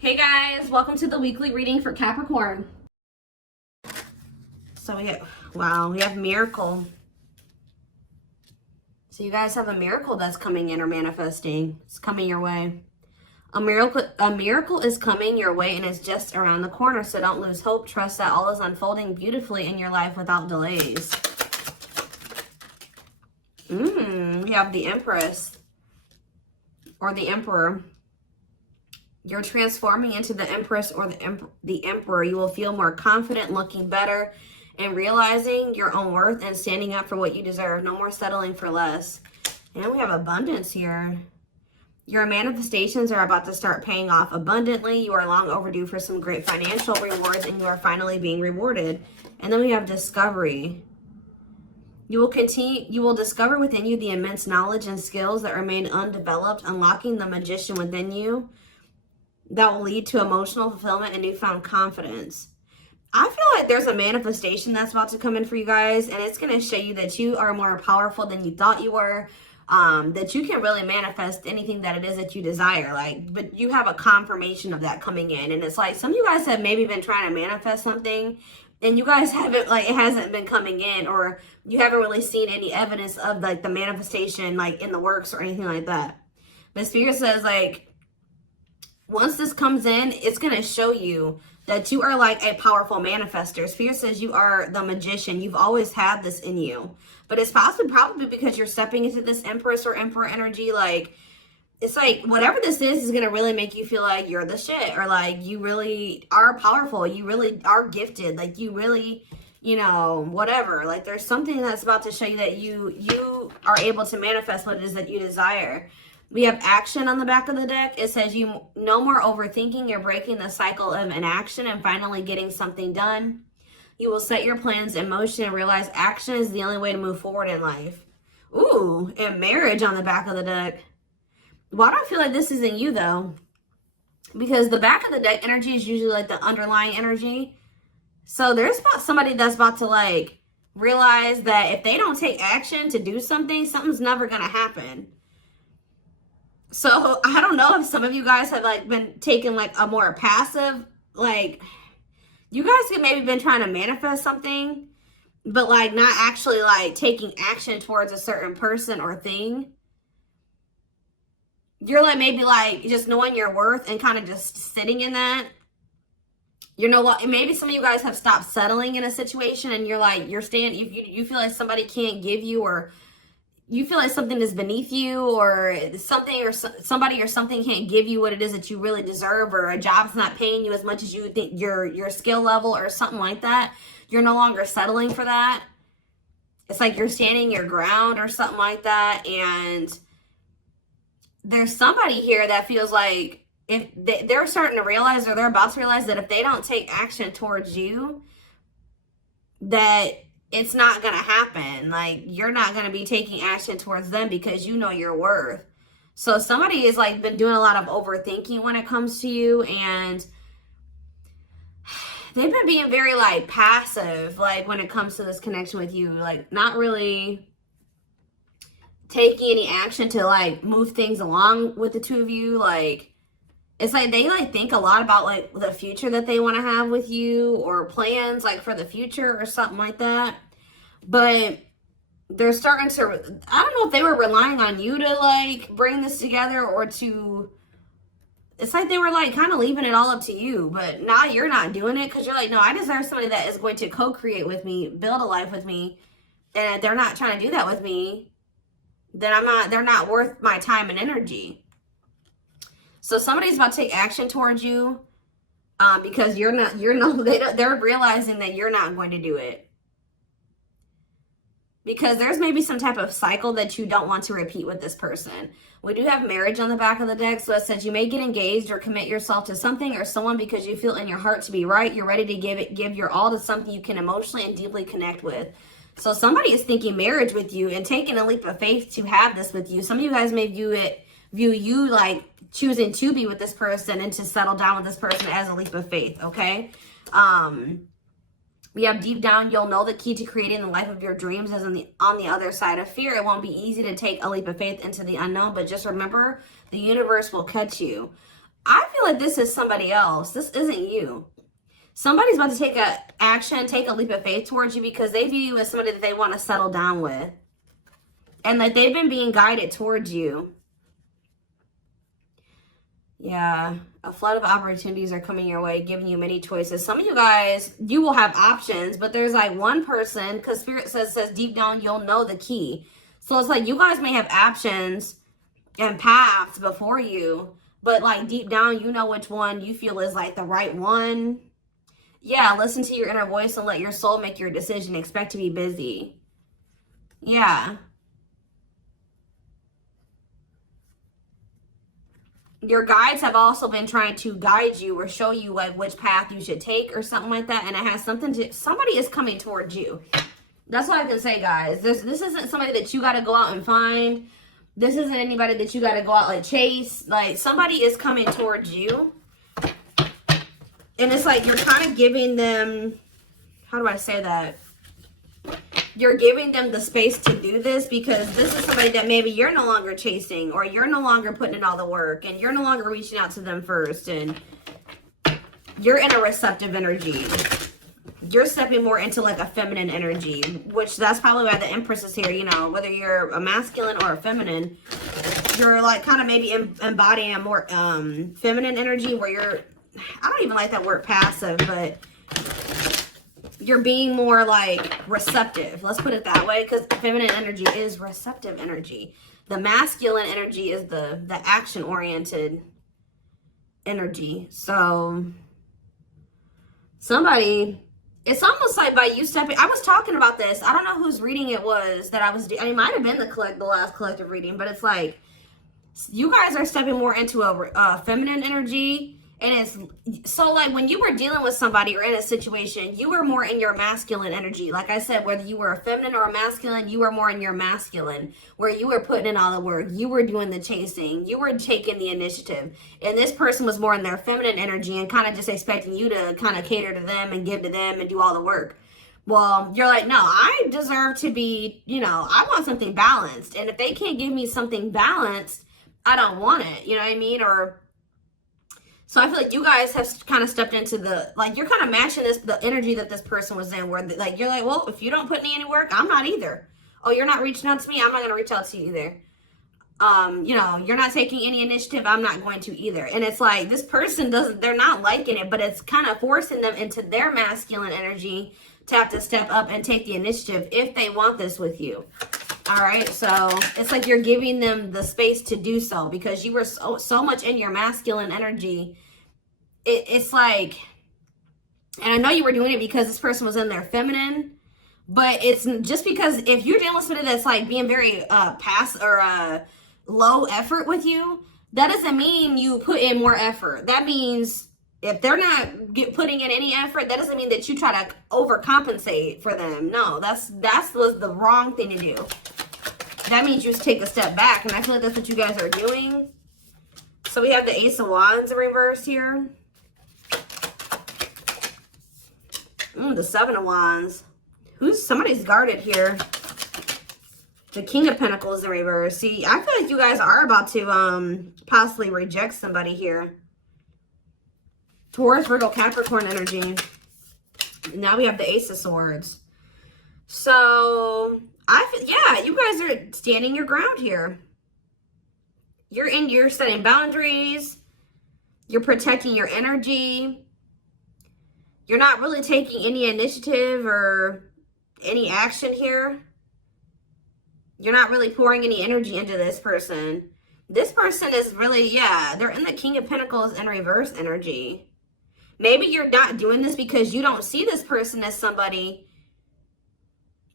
Hey guys, welcome to the weekly reading for Capricorn. So we have miracle. So you guys have a miracle that's coming in or manifesting. It's coming your way. A miracle is coming your way and it's just around the corner. So don't lose hope. Trust that all is unfolding beautifully in your life without delays. We have the Empress or the Emperor. You're transforming into the Empress or the Emperor. You will feel more confident, looking better, and realizing your own worth and standing up for what you deserve. No more settling for less. And we have abundance here. Your manifestations are about to start paying off abundantly. You are long overdue for some great financial rewards, and you are finally being rewarded. And then we have discovery. You will discover within you the immense knowledge and skills that remain undeveloped, unlocking the magician within you. That will lead to emotional fulfillment and newfound confidence. I feel like there's a manifestation that's about to come in for you guys, and it's going to show you that you are more powerful than you thought you were, that you can really manifest anything that it is that you desire. But you have a confirmation of that coming in, and it's like some of you guys have maybe been trying to manifest something, and you guys haven't, it hasn't been coming in, or you haven't really seen any evidence of the manifestation in the works or anything like that. But Spirit says once this comes in, it's going to show you that you are a powerful manifester. Spirit says you are the magician. You've always had this in you. But it's probably because you're stepping into this Empress or Emperor energy. It's whatever this is going to really make you feel like you're the shit. Or you really are powerful. You really are gifted. You really, whatever. There's something that's about to show you that you are able to manifest what it is that you desire. We have action on the back of the deck. It says you no more overthinking. You're breaking the cycle of inaction and finally getting something done. You will set your plans in motion and realize action is the only way to move forward in life. Ooh, and marriage on the back of the deck. Why do I feel like this isn't you though? Because the back of the deck energy is usually the underlying energy. So there's somebody that's about to realize that if they don't take action to do something, something's never going to happen. So I don't know if some of you guys have been taking a more passive, you guys have maybe been trying to manifest something, but not actually taking action towards a certain person or thing. You're maybe just knowing your worth and kind of just sitting in that. You know what? Maybe some of you guys have stopped settling in a situation and you're staying, you feel like somebody can't give you, or you feel like something is beneath you, or something or somebody or something can't give you what it is that you really deserve, or a job's not paying you as much as you think your skill level or something like that. You're no longer settling for that. It's you're standing your ground or something like that. And there's somebody here that feels like if they're starting to realize, or they're about to realize, that if they don't take action towards you, that it's not going to happen. You're not going to be taking action towards them because you know your worth. So somebody has been doing a lot of overthinking when it comes to you, and they've been being very passive when it comes to this connection with you, not really taking any action to move things along with the two of you. It's they think a lot about the future that they want to have with you, or plans for the future or something like that. But they're starting to, I don't know if they were relying on you to bring this together, or to, it's they were kind of leaving it all up to you. But now you're not doing it because you're no, I deserve somebody that is going to co-create with me, build a life with me. And if they're not trying to do that with me, then they're not worth my time and energy. So somebody's about to take action towards you because they're realizing that you're not going to do it. Because there's maybe some type of cycle that you don't want to repeat with this person. We do have marriage on the back of the deck. So it says you may get engaged or commit yourself to something or someone because you feel in your heart to be right. You're ready to give your all to something you can emotionally and deeply connect with. So somebody is thinking marriage with you and taking a leap of faith to have this with you. Some of you guys may view you choosing to be with this person and to settle down with this person as a leap of faith, okay? We have deep down, you'll know the key to creating the life of your dreams is on the other side of fear. It won't be easy to take a leap of faith into the unknown, but just remember, the universe will catch you. I feel like this is somebody else. This isn't you. Somebody's about to take a action, take a leap of faith towards you because they view you as somebody that they want to settle down with. And that they've been being guided towards you. Yeah, a flood of opportunities are coming your way, giving you many choices. Some of you guys, you will have options, but there's like one person, because Spirit says deep down, you'll know the key. So it's like you guys may have options and paths before you, but like deep down, you know which one you feel is like the right one. Yeah, listen to your inner voice and let your soul make your decision. Expect to be busy. Yeah. Your guides have also been trying to guide you or show you like which path you should take or something like that. And it has something to, somebody is coming towards you. That's what I can say, guys. This isn't somebody that you got to go out and find. This isn't anybody that you got to go out and chase. Like, somebody is coming towards you. And it's like you're kind of giving them, how do I say that? You're giving them the space to do this because this is somebody that maybe you're no longer chasing, or you're no longer putting in all the work, and you're no longer reaching out to them first, and you're in a receptive energy. You're stepping more into like a feminine energy, which that's probably why the Empress is here. You know, whether you're a masculine or a feminine, you're like kind of maybe embodying a more feminine energy where you're, I don't even like that word passive, but you're being more like receptive. Let's put it that way, because feminine energy is receptive energy. The masculine energy is the action-oriented energy. So somebody, it's almost like by you stepping, I was talking about this. I don't know whose reading it was that I was, it might have been the last collective reading, but it's like you guys are stepping more into a feminine energy. And it's so like when you were dealing with somebody or in a situation, you were more in your masculine energy. Like I said, whether you were a feminine or a masculine, you were more in your masculine, where you were putting in all the work. You were doing the chasing. You were taking the initiative. And this person was more in their feminine energy and kind of just expecting you to kind of cater to them and give to them and do all the work. Well, you're like, no, I deserve to be, you know, I want something balanced. And if they can't give me something balanced, I don't want it. You know what I mean? Or so I feel like you guys have kind of stepped into the, like, you're kind of matching the energy that this person was in, where like, you're like, well, if you don't put in any work, I'm not either. Oh, you're not reaching out to me, I'm not going to reach out to you either. You know, you're not taking any initiative, I'm not going to either. And it's like, this person they're not liking it, but it's kind of forcing them into their masculine energy to have to step up and take the initiative if they want this with you. All right, so it's like you're giving them the space to do so because you were so much in your masculine energy. It's like, and I know you were doing it because this person was in their feminine, but it's just because if you're dealing with somebody that's like being very low effort with you, that doesn't mean you put in more effort. That means if they're not putting in any effort, that doesn't mean that you try to overcompensate for them. No, that was the wrong thing to do. That means you just take a step back, and I feel like that's what you guys are doing. So we have the Ace of Wands in reverse here. The Seven of Wands. Somebody's guarded here. The King of Pentacles in reverse. See, I feel like you guys are about to possibly reject somebody here. Taurus, Virgo, Capricorn energy. Now we have the Ace of Swords. So yeah, you guys are standing your ground here. You're setting boundaries. You're protecting your energy. You're not really taking any initiative or any action here. You're not really pouring any energy into this person. This person is really, yeah, they're in the King of Pentacles in reverse energy. Maybe you're not doing this because you don't see this person as somebody,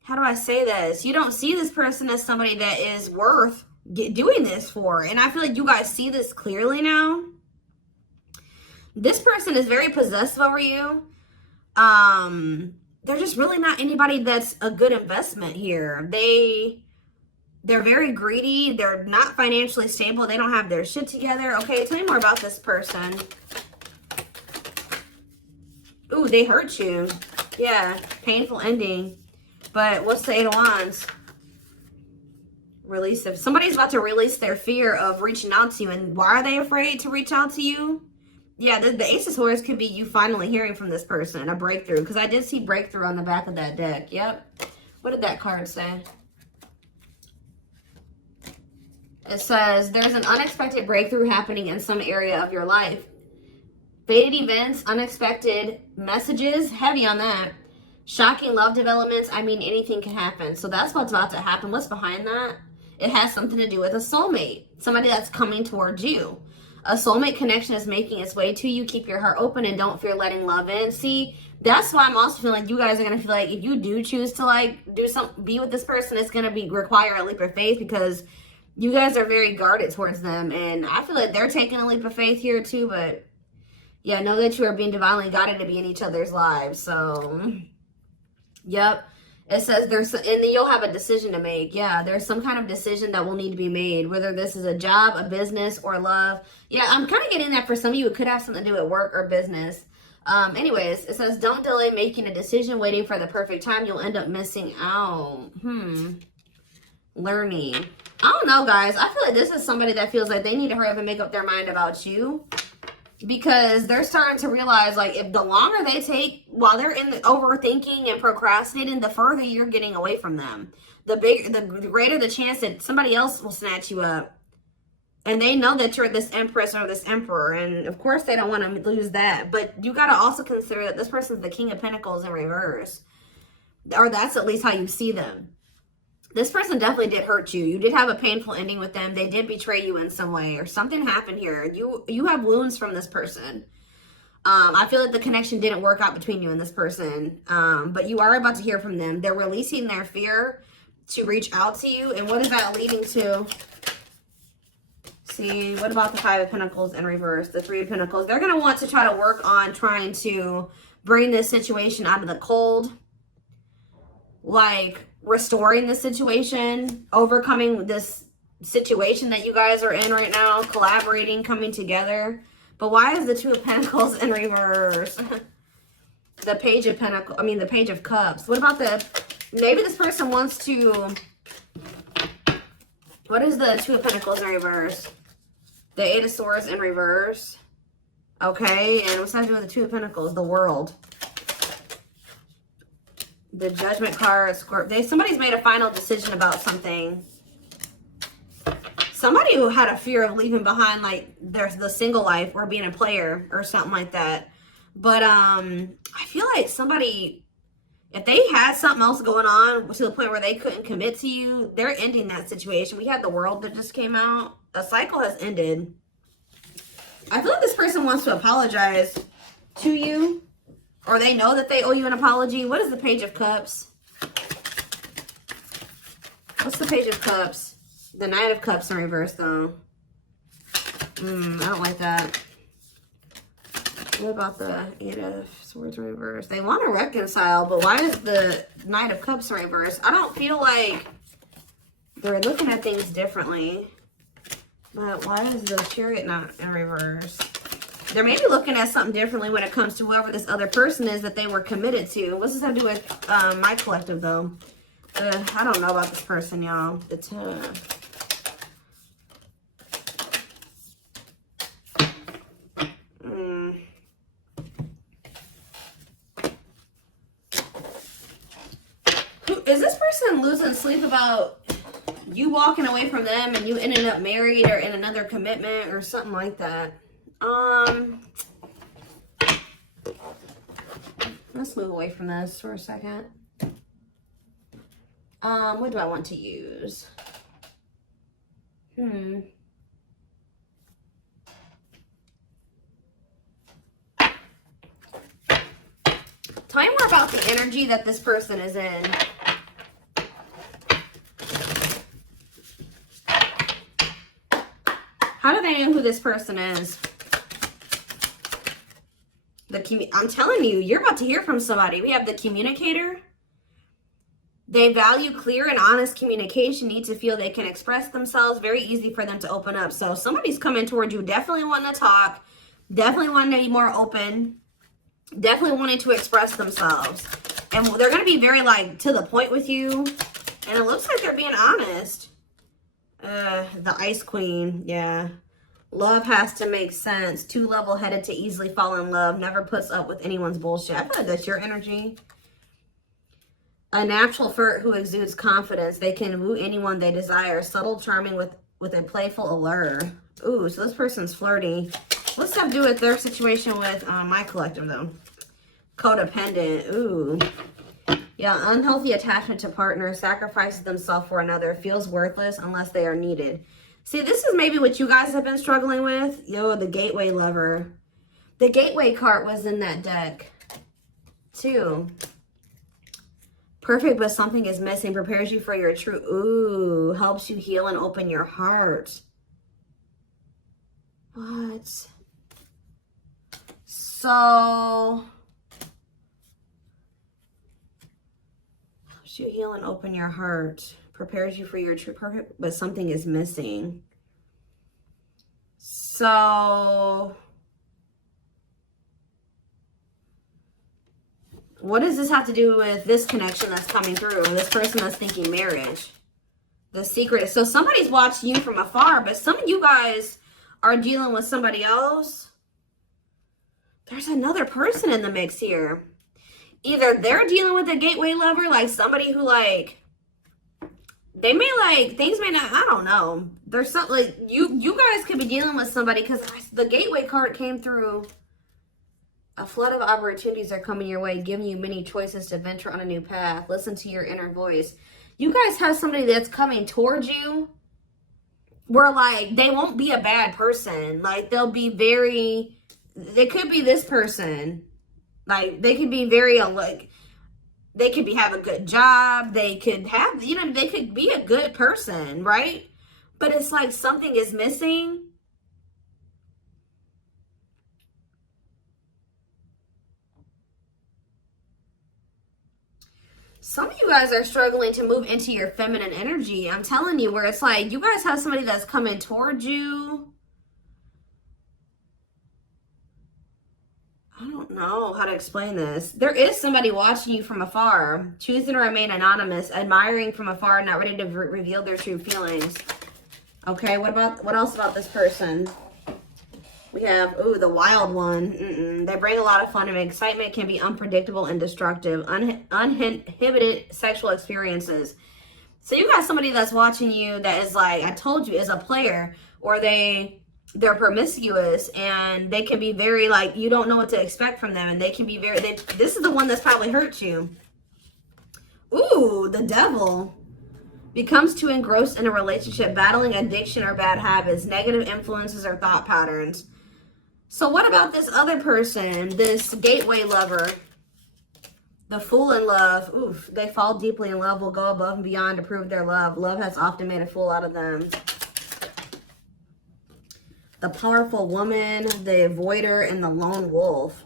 how do I say this? You don't see this person as somebody that is worth doing this for. And I feel like you guys see this clearly now. This person is very possessive over you. They're just really not anybody that's a good investment here. They're very greedy. They're not financially stable. They don't have their shit together. Okay, tell me more about this person. Ooh, they hurt you. Yeah, painful ending. But what's the Eight of Wands? Release of somebody's about to release their fear of reaching out to you. And why are they afraid to reach out to you? Yeah, the Ace of Swords could be you finally hearing from this person, a breakthrough. Because I did see breakthrough on the back of that deck. Yep. What did that card say? It says, there's an unexpected breakthrough happening in some area of your life. Fated events, unexpected messages, heavy on that. Shocking love developments, I mean, anything can happen. So that's what's about to happen. What's behind that? It has something to do with a soulmate. Somebody that's coming towards you. A soulmate connection is making its way to you. Keep your heart open and don't fear letting love in. See, that's why I'm also feeling like you guys are going to feel like if you do choose to like do something, be with this person, it's going to require a leap of faith because you guys are very guarded towards them. And I feel like they're taking a leap of faith here too. But yeah, know that you are being divinely guided to be in each other's lives. So, yep. It says there's, and then you'll have a decision to make. Yeah, there's some kind of decision that will need to be made, whether this is a job, a business, or love. Yeah, I'm kind of getting that for some of you. It could have something to do with work or business. Anyways, it says don't delay making a decision, waiting for the perfect time. You'll end up missing out. Learning. I don't know, guys. I feel like this is somebody that feels like they need to hurry up and make up their mind about you. Because they're starting to realize, like, if the longer they take while they're in the overthinking and procrastinating, the further you're getting away from them. The greater the chance that somebody else will snatch you up. And they know that you're this empress or this emperor. And, of course, they don't want to lose that. But you got to also consider that this person's the King of Pentacles in reverse. Or that's at least how you see them. This person definitely did hurt you. You did have a painful ending with them. They did betray you in some way or something happened here. You have wounds from this person. I feel like the connection didn't work out between you and this person. But you are about to hear from them. They're releasing their fear to reach out to you. And what is that leading to? See, what about the Five of Pentacles in reverse? The Three of Pentacles. They're going to want to try to work on trying to bring this situation out of the cold. Like restoring the situation, overcoming this situation that you guys are in right now, collaborating, coming together. But why is the Two of Pentacles in reverse? The Page of Pentacles, I mean the Page of Cups. What about maybe this person wants to, what is the Two of Pentacles in reverse? The Eight of Swords in reverse. Okay, and what's that to do with the Two of Pentacles? The World. The Judgment card, Scorpio. Somebody's made a final decision about something. Somebody who had a fear of leaving behind, like, there's the single life or being a player or something like that. But I feel like somebody, if they had something else going on to the point where they couldn't commit to you, they're ending that situation. We had the World that just came out. A cycle has ended. I feel like this person wants to apologize to you. Or they know that they owe you an apology. What is the Page of Cups? What's the Page of Cups? The Knight of Cups in reverse, though. I don't like that. What about the Eight of Swords in reverse? They want to reconcile, but why is the Knight of Cups in reverse? I don't feel like they're looking at things differently. But why is the Chariot not in reverse? They're maybe looking at something differently when it comes to whoever this other person is that they were committed to. What's this have to do with my collective, though? I don't know about this person, y'all. Is this person losing sleep about you walking away from them and you ending up married or in another commitment or something like that? Let's move away from this for a second. What do I want to use? Tell me more about the energy that this person is in. How do they know who this person is? I'm telling you, you're about to hear from somebody. We have the Communicator. They value clear and honest communication, need to feel they can express themselves. Very easy for them to open up. So somebody's coming toward you, definitely wanting to talk, definitely wanting to be more open, definitely wanting to express themselves. And they're going to be very, like, to the point with you. And it looks like they're being honest. The Ice Queen, yeah. Love has to make sense. Too level-headed to easily fall in love. Never puts up with anyone's bullshit. I feel like that's your energy. A natural flirt who exudes confidence. They can woo anyone they desire. Subtle, charming with a playful allure. Ooh, so this person's flirty. What's that do with their situation with my collective, though? Codependent. Ooh. Yeah, unhealthy attachment to partner. Sacrifices themselves for another. Feels worthless unless they are needed. See, this is maybe what you guys have been struggling with. Yo, the gateway lover. The gateway card was in that deck, too. Perfect, but something is missing. Prepares you for your true... Ooh, helps you heal and open your heart. What? So... helps you heal and open your heart. Prepares you for your true... Perfect, but something is missing. So... what does this have to do with this connection that's coming through? This person that's thinking marriage. The secret. So somebody's watching you from afar, but some of you guys are dealing with somebody else. There's another person in the mix here. Either they're dealing with a gateway lover, like somebody who like, they may like, things may not, I don't know. There's something like, you guys could be dealing with somebody because the gateway card came through. A flood of opportunities are coming your way, giving you many choices to venture on a new path. Listen to your inner voice. You guys have somebody that's coming towards you where, like, they won't be a bad person. Like, they'll be very... they could be this person. Like, they could be very, like... they could have a good job. They could have... you know, they could be a good person, right? But it's like something is missing. Some of you guys are struggling to move into your feminine energy. I'm telling you, where it's like you guys have somebody that's coming towards you. I don't know how to explain this. There is somebody watching you from afar, choosing to remain anonymous, admiring from afar, not ready to reveal their true feelings. Okay, what else about this person? We have, ooh, the wild one. They bring a lot of fun and excitement, can be unpredictable and destructive. Uninhibited sexual experiences. So you got somebody that's watching you that is like, I told you, is a player. Or they're promiscuous and they can be very like, you don't know what to expect from them. And they can be very, this is the one that's probably hurt you. Ooh, the devil. Becomes too engrossed in a relationship, battling addiction or bad habits, negative influences or thought patterns. So what about this other person, this gateway lover, the fool in love? Oof, they fall deeply in love, will go above and beyond to prove their love. Love has often made a fool out of them. The powerful woman, the avoider, and the lone wolf.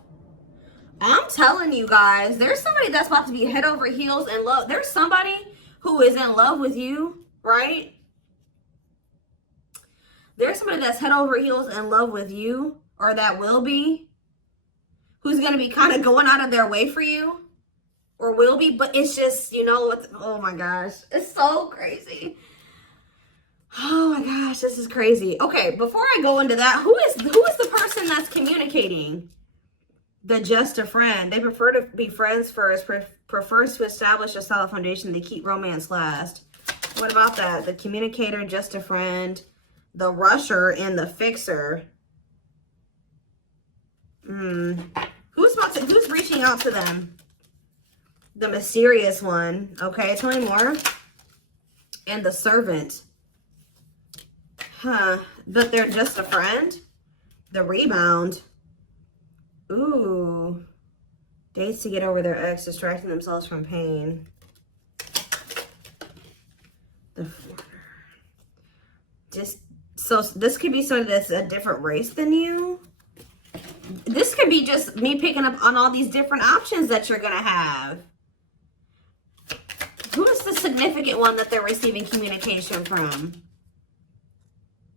I'm telling you guys, there's somebody that's about to be head over heels in love. There's somebody who is in love with you, right? There's somebody that's head over heels in love with you, or that will be, who's going to be kind of going out of their way for you, or will be, but it's just, you know, oh my gosh, it's so crazy. Oh my gosh, this is crazy. Okay, before I go into that, who is the person that's communicating? The just a friend. They prefer to be friends first, prefers to establish a solid foundation. They keep romance last. What about that? The communicator, just a friend, the rusher, and the fixer. Who's reaching out to them? The mysterious one. Okay, tell me more. And the servant. Huh. But they're just a friend. The rebound. Ooh. Dates to get over their ex, distracting themselves from pain. The foreigner. So this could be somebody that's a different race than you. This could be just me picking up on all these different options that you're going to have. Who is the significant one that they're receiving communication from?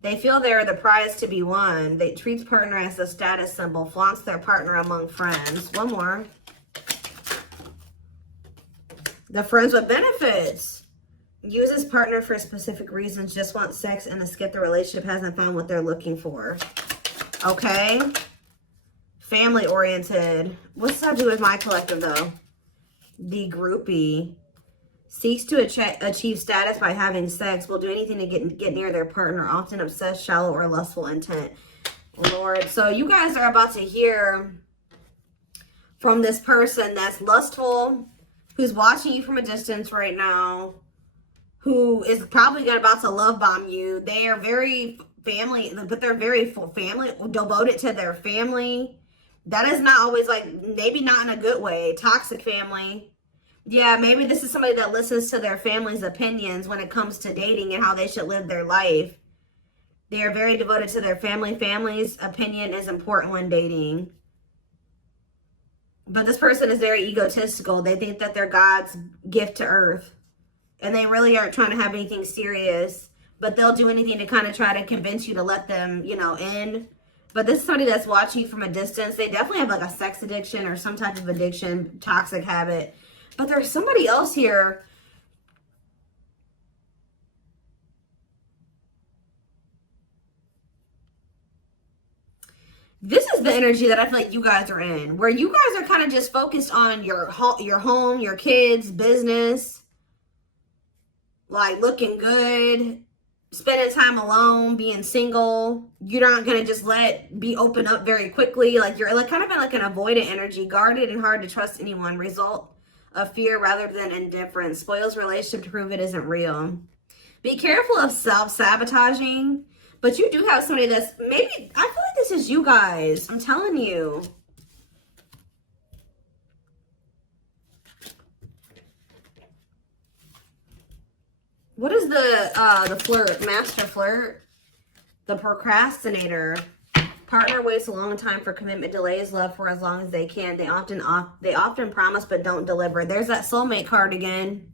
They feel they're the prize to be won. They treat partner as a status symbol, flaunts their partner among friends. One more. The friends with benefits. Uses partner for specific reasons, just wants sex and to skip the relationship, hasn't found what they're looking for. Okay. Family oriented. What's that do with my collective though? The groupie. Seeks to achieve status by having sex. Will do anything to get near their partner. Often obsessed, shallow, or lustful intent. Lord. So you guys are about to hear from this person that's lustful, who's watching you from a distance right now, who is probably about to love bomb you. They are very family, but they're very family, devoted to their family. That is not always like, maybe not in a good way. Toxic family. Yeah, maybe this is somebody that listens to their family's opinions when it comes to dating and how they should live their life. They are very devoted to their family. Family's opinion is important when dating. But this person is very egotistical. They think that they're God's gift to earth. And they really aren't trying to have anything serious. But they'll do anything to kind of try to convince you to let them, you know, in. But this is somebody that's watching you from a distance. They definitely have like a sex addiction or some type of addiction, toxic habit. But there's somebody else here. This is the energy that I feel like you guys are in, where you guys are kind of just focused on your home, your kids, business, like looking good, spending time alone, being single. You're not going to just be open up very quickly. Like you're like kind of in like an avoidant energy, guarded and hard to trust anyone. Result of fear rather than indifference. Spoils relationship to prove it isn't real. Be careful of self-sabotaging. But you do have somebody that's maybe, I feel like this is you guys. I'm telling you. What is the flirt? Master flirt? The procrastinator. Partner waits a long time for commitment, delays love for as long as they can. They often promise but don't deliver. There's that soulmate card again.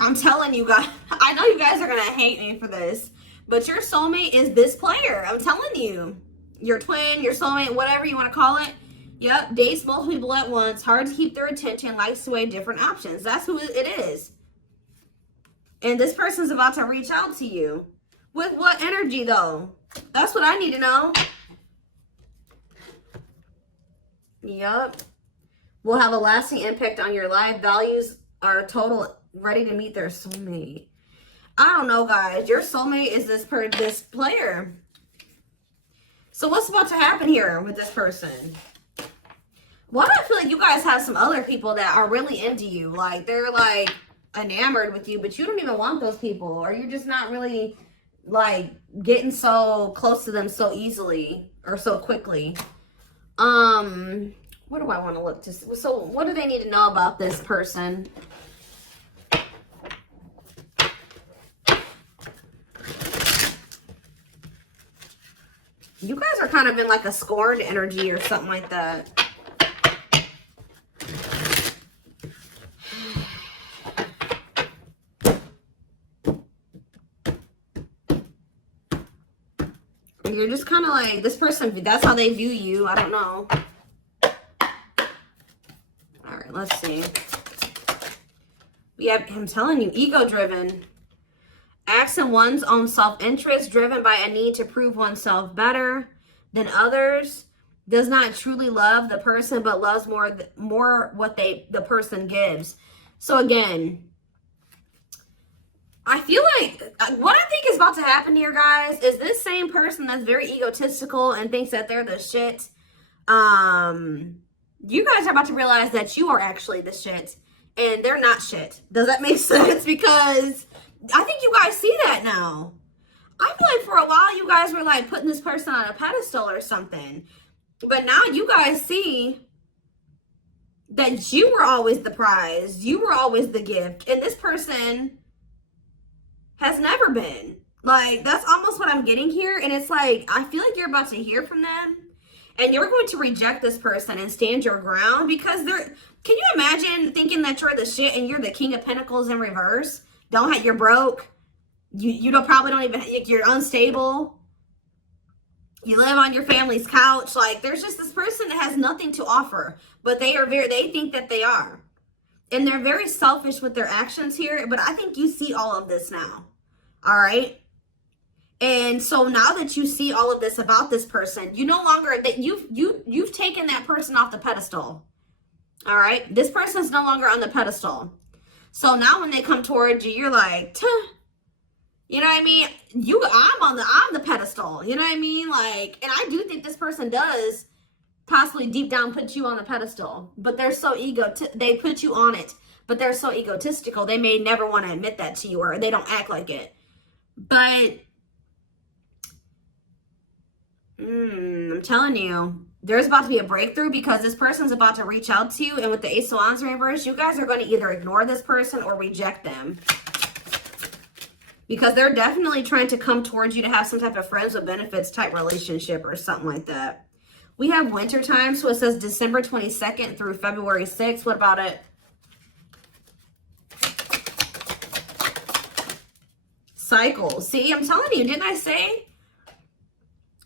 I'm telling you guys, I know you guys are going to hate me for this. But your soulmate is this player. I'm telling you. Your twin, your soulmate, whatever you want to call it. Yep. Dates multiple people at once. Hard to keep their attention. Likes to weigh different options. That's who it is. And this person's about to reach out to you. With what energy, though? That's what I need to know. Yep. Will have a lasting impact on your life. Values are total, ready to meet their soulmate. I don't know, guys. Your soulmate is this player. So what's about to happen here with this person? Why do I feel like you guys have some other people that are really into you? Like, they're, like, enamored with you, but you don't even want those people. Or you're just not really, like, getting so close to them so easily or so quickly. What do I want to look to see? So what do they need to know about this person? You guys are kind of in like a scorned energy or something like that. You're just kind of like, this person, that's how they view you. I don't know. All right, let's see. Yeah, I'm telling you, ego-driven. Acts in one's own self-interest, driven by a need to prove oneself better than others, does not truly love the person, but loves more what the person gives. So again, I feel like what I think is about to happen here, guys, is this same person that's very egotistical and thinks that they're the shit. You guys are about to realize that you are actually the shit, and they're not shit. Does that make sense? Because I think you guys see that now. I feel like for a while you guys were like putting this person on a pedestal or something. But now you guys see that you were always the prize. You were always the gift. And this person has never been. Like, that's almost what I'm getting here. And it's like, I feel like you're about to hear from them. And you're going to reject this person and stand your ground. Because they're, can you imagine thinking that you're the shit and you're the King of Pentacles in reverse? You're broke. You probably don't even, you're unstable. You live on your family's couch. Like, there's just this person that has nothing to offer, but they think that they are. And they're very selfish with their actions here, but I think you see all of this now. All right? And so now that you see all of this about this person, you no longer, that you've taken that person off the pedestal. All right? This person's no longer on the pedestal. So now when they come towards you, you're like, tuh. You know what I mean? I'm the pedestal. You know what I mean? Like, and I do think this person does possibly deep down put you on the pedestal, but they're so they put you on it, but they're so egotistical, they may never want to admit that to you, or they don't act like it. But I'm telling you, there's about to be a breakthrough, because this person's about to reach out to you, and with the Ace of Wands reverse, you guys are going to either ignore this person or reject them, because they're definitely trying to come towards you to have some type of friends with benefits type relationship or something like that. We have winter time, so it says December 22nd through February 6th. What about it? Cycles. See, I'm telling you, didn't I say?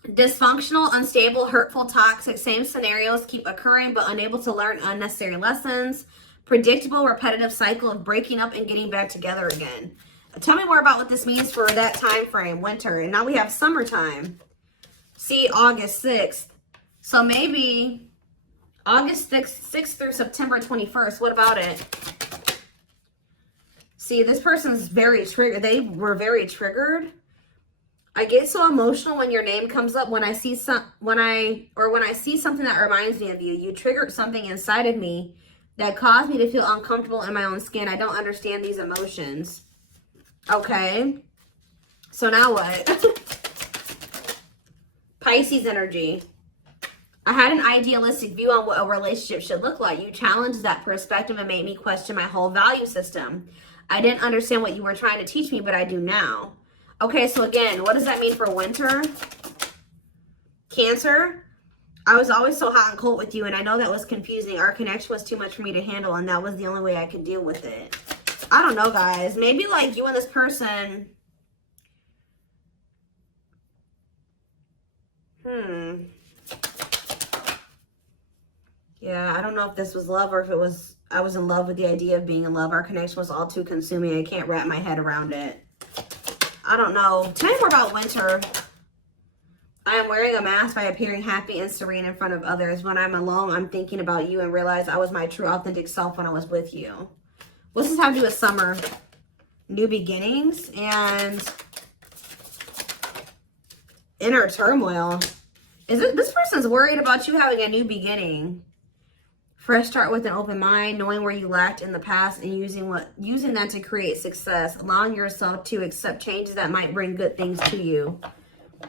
Dysfunctional, unstable, hurtful, toxic, same scenarios keep occurring but unable to learn unnecessary lessons. Predictable, repetitive cycle of breaking up and getting back together again. Tell me more about what this means for that time frame, winter. And now we have summertime. See, August 6th. So maybe August 6th through September 21st. What about it? See, this person's very triggered. They were very triggered. I get so emotional when your name comes up. When I see something that reminds me of you. You triggered something inside of me that caused me to feel uncomfortable in my own skin. I don't understand these emotions. Okay. So now what? Pisces energy. I had an idealistic view on what a relationship should look like. You challenged that perspective and made me question my whole value system. I didn't understand what you were trying to teach me, but I do now. Okay, so again, what does that mean for winter? Cancer. I was always so hot and cold with you, and I know that was confusing. Our connection was too much for me to handle, and that was the only way I could deal with it. I don't know, guys. Maybe like you and this person. Yeah, I don't know if this was love or if it was, I was in love with the idea of being in love. Our connection was all too consuming. I can't wrap my head around it. I don't know. Tell me more about winter. I am wearing a mask by appearing happy and serene in front of others. When I'm alone, I'm thinking about you and realize I was my true authentic self when I was with you. What's this have to do with summer? New beginnings and inner turmoil. Is it this person's worried about you having a new beginning? Fresh start with an open mind, knowing where you lacked in the past and using that to create success. Allowing yourself to accept changes that might bring good things to you.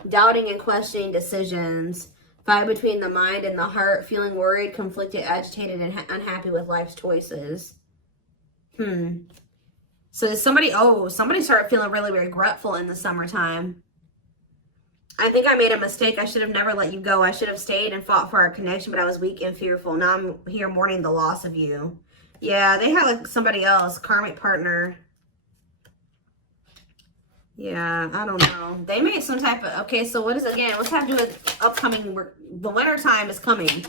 Doubting and questioning decisions. Fight between the mind and the heart. Feeling worried, conflicted, agitated, and unhappy with life's choices. So somebody started feeling really regretful in the summertime. I think I made a mistake. I should have never let you go. I should have stayed and fought for our connection, but I was weak and fearful. Now I'm here mourning the loss of you. Yeah, they had like somebody else, karmic partner. Yeah, I don't know. They made some type of, okay, so what is, again, what's that have to do with upcoming, the winter time is coming.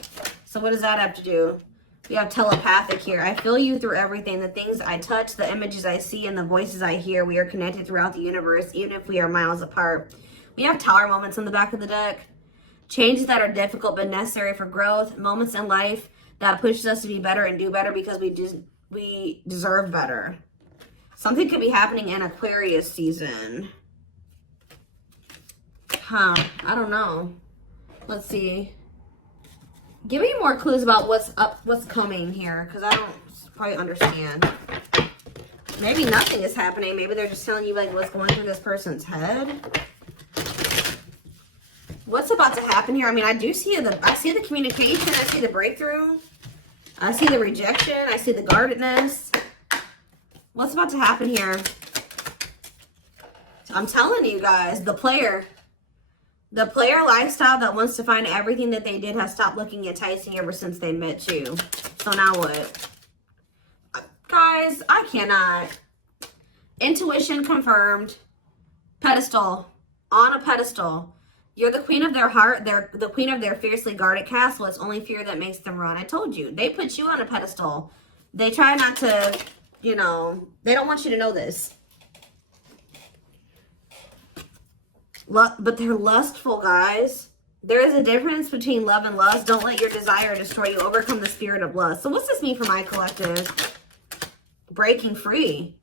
So what does that have to do? We have telepathic here. I feel you through everything. The things I touch, the images I see, and the voices I hear. We are connected throughout the universe, even if we are miles apart. We have tower moments on the back of the deck. Changes that are difficult but necessary for growth. Moments in life that pushes us to be better and do better because we deserve better. Something could be happening in Aquarius season. I don't know. Let's see. Give me more clues about what's coming here, because I don't quite understand. Maybe nothing is happening. Maybe they're just telling you like what's going through this person's head. What's about to happen here? I mean, I see the communication. I see the breakthrough. I see the rejection. I see the guardedness. What's about to happen here? I'm telling you guys, the player lifestyle that wants to find everything that they did has stopped looking enticing ever since they met you. So now what? Guys, I cannot. Intuition confirmed. Pedestal. On a pedestal. You're the queen of their heart. They're the queen of their fiercely guarded castle. It's only fear that makes them run. I told you. They put you on a pedestal. They try not to, you know, they don't want you to know this. But they're lustful, guys. There is a difference between love and lust. Don't let your desire destroy you. Overcome the spirit of lust. So what's this mean for my collective? Breaking free.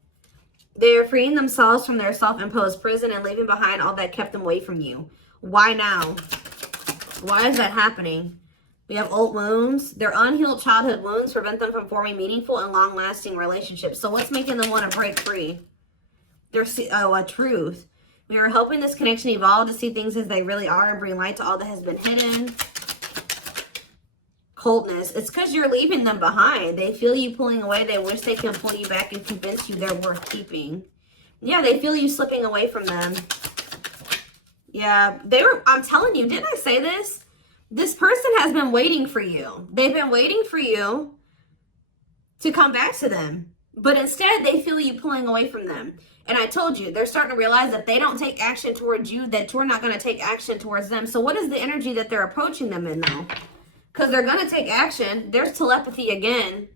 They are freeing themselves from their self-imposed prison and leaving behind all that kept them away from you. Why now? Why is that happening? We have old wounds. Their unhealed childhood wounds prevent them from forming meaningful and long-lasting relationships. So what's making them want to break free? There's a truth. We are helping this connection evolve to see things as they really are and bring light to all that has been hidden. Coldness. It's because you're leaving them behind. They feel you pulling away. They wish they can pull you back and convince you they're worth keeping. Yeah, they feel you slipping away from them. Yeah, I'm telling you, didn't I say this? This person has been waiting for you. They've been waiting for you to come back to them. But instead, they feel you pulling away from them. And I told you, they're starting to realize that they don't take action towards you, that you're not going to take action towards them. So what is the energy that they're approaching them in, though? Because they're going to take action. There's telepathy again.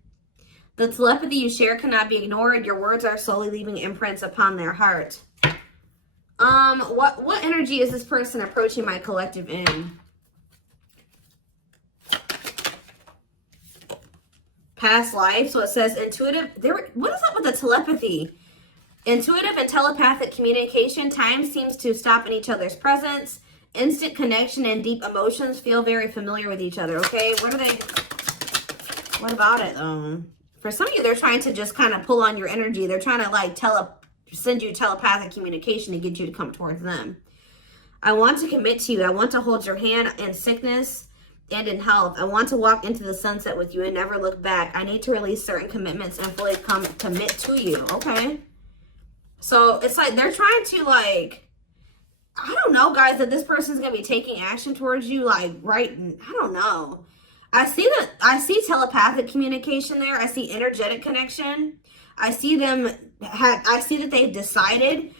The telepathy you share cannot be ignored. Your words are slowly leaving imprints upon their heart. What energy is this person approaching my collective in? Past life. So it says intuitive. What is up with the telepathy? Intuitive and telepathic communication. Time seems to stop in each other's presence. Instant connection and deep emotions. Feel very familiar with each other. Okay, what about it? For some of you, they're trying to just kind of pull on your energy. They're trying to like send you telepathic communication to get you to come towards them. I want to commit to you. I want to hold your hand in sickness and in health. I want to walk into the sunset with you and never look back. I need to release certain commitments and fully commit to you. Okay. So it's like they're trying to like, I don't know, guys, that this person's going to be taking action towards you. Like, right. I don't know. I see telepathic communication there. I see energetic connection. I see that they've decided.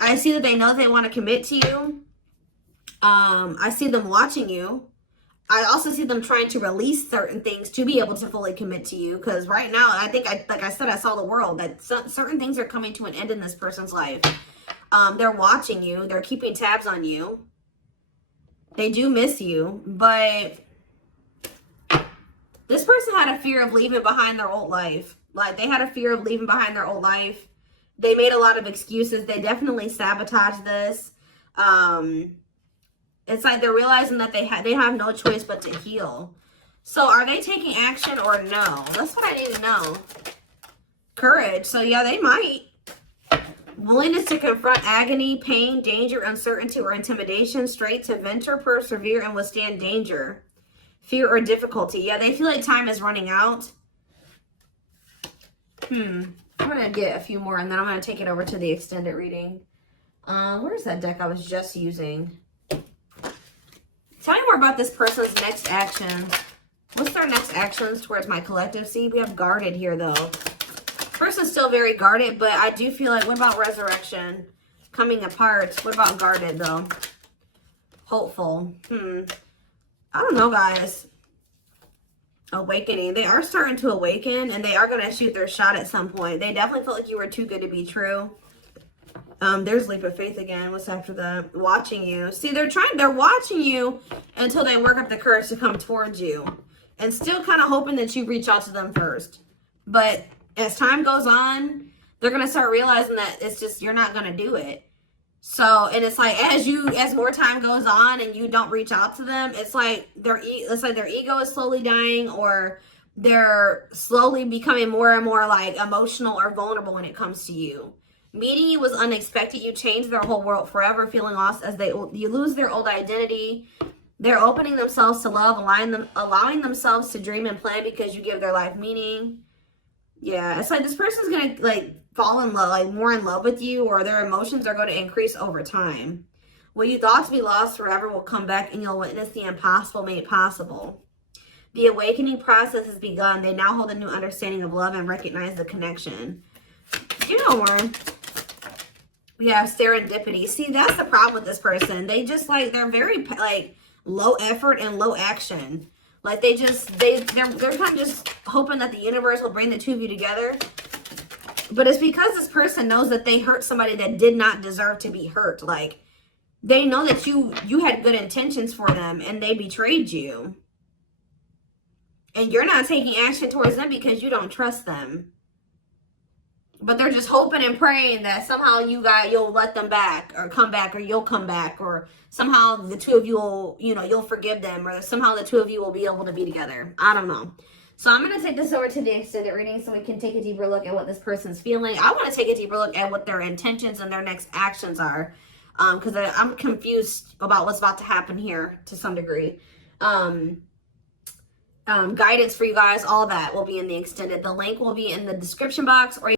I see that they know they want to commit to you. I see them watching you. I also see them trying to release certain things to be able to fully commit to you. Because right now, I think, like I said, I saw the world. That certain things are coming to an end in this person's life. They're watching you. They're keeping tabs on you. They do miss you. But this person had a fear of leaving behind their old life. Like, they had a fear of leaving behind their old life. They made a lot of excuses. They definitely sabotaged this. It's like they're realizing that they have no choice but to heal. So are they taking action or no? That's what I need to know. Courage. So yeah, they might. Willingness to confront agony, pain, danger, uncertainty, or intimidation. Straight to venture, persevere, and withstand danger. Fear or difficulty. Yeah, they feel like time is running out. I'm going to get a few more and then I'm going to take it over to the extended reading. Where's that deck I was just using? Tell me more about this person's next action. What's their next actions towards my collective? See, we have guarded here, though. Person's still very guarded, but I do feel like, what about resurrection? Coming apart. What about guarded, though? Hopeful. I don't know, guys. Awakening. They are starting to awaken, and they are going to shoot their shot at some point. They definitely felt like you were too good to be true. There's leap of faith again. What's after that? Watching you. See, they're watching you until they work up the courage to come towards you. And still kind of hoping that you reach out to them first. But as time goes on, they're going to start realizing that it's just, you're not going to do it. So, and it's like, as more time goes on and you don't reach out to them, it's like their ego is slowly dying, or they're slowly becoming more and more like emotional or vulnerable when it comes to you. Meeting you was unexpected. You changed their whole world forever, feeling lost as you lose their old identity. They're opening themselves to love, allowing themselves to dream and plan because you give their life meaning. Yeah, it's like this person's going to like fall in love, like more in love with you, or their emotions are going to increase over time. What you thought to be lost forever will come back and you'll witness the impossible made possible. The awakening process has begun. They now hold a new understanding of love and recognize the connection. You know more. We have serendipity. See, that's the problem with this person. They just like, they're very like low effort and low action. Like they're kind of just hoping that the universe will bring the two of you together. But it's because this person knows that they hurt somebody that did not deserve to be hurt. Like, they know that you had good intentions for them and they betrayed you. And you're not taking action towards them because you don't trust them. But they're just hoping and praying that somehow you'll let them back or come back, or you'll come back, or somehow the two of you will, you'll forgive them, or somehow the two of you will be able to be together. I don't know. So I'm going to take this over to the extended reading so we can take a deeper look at what this person's feeling. I want to take a deeper look at what their intentions and their next actions are. Because I'm confused about what's about to happen here to some degree. Guidance for you guys, all that will be in the extended. The link will be in the description box, or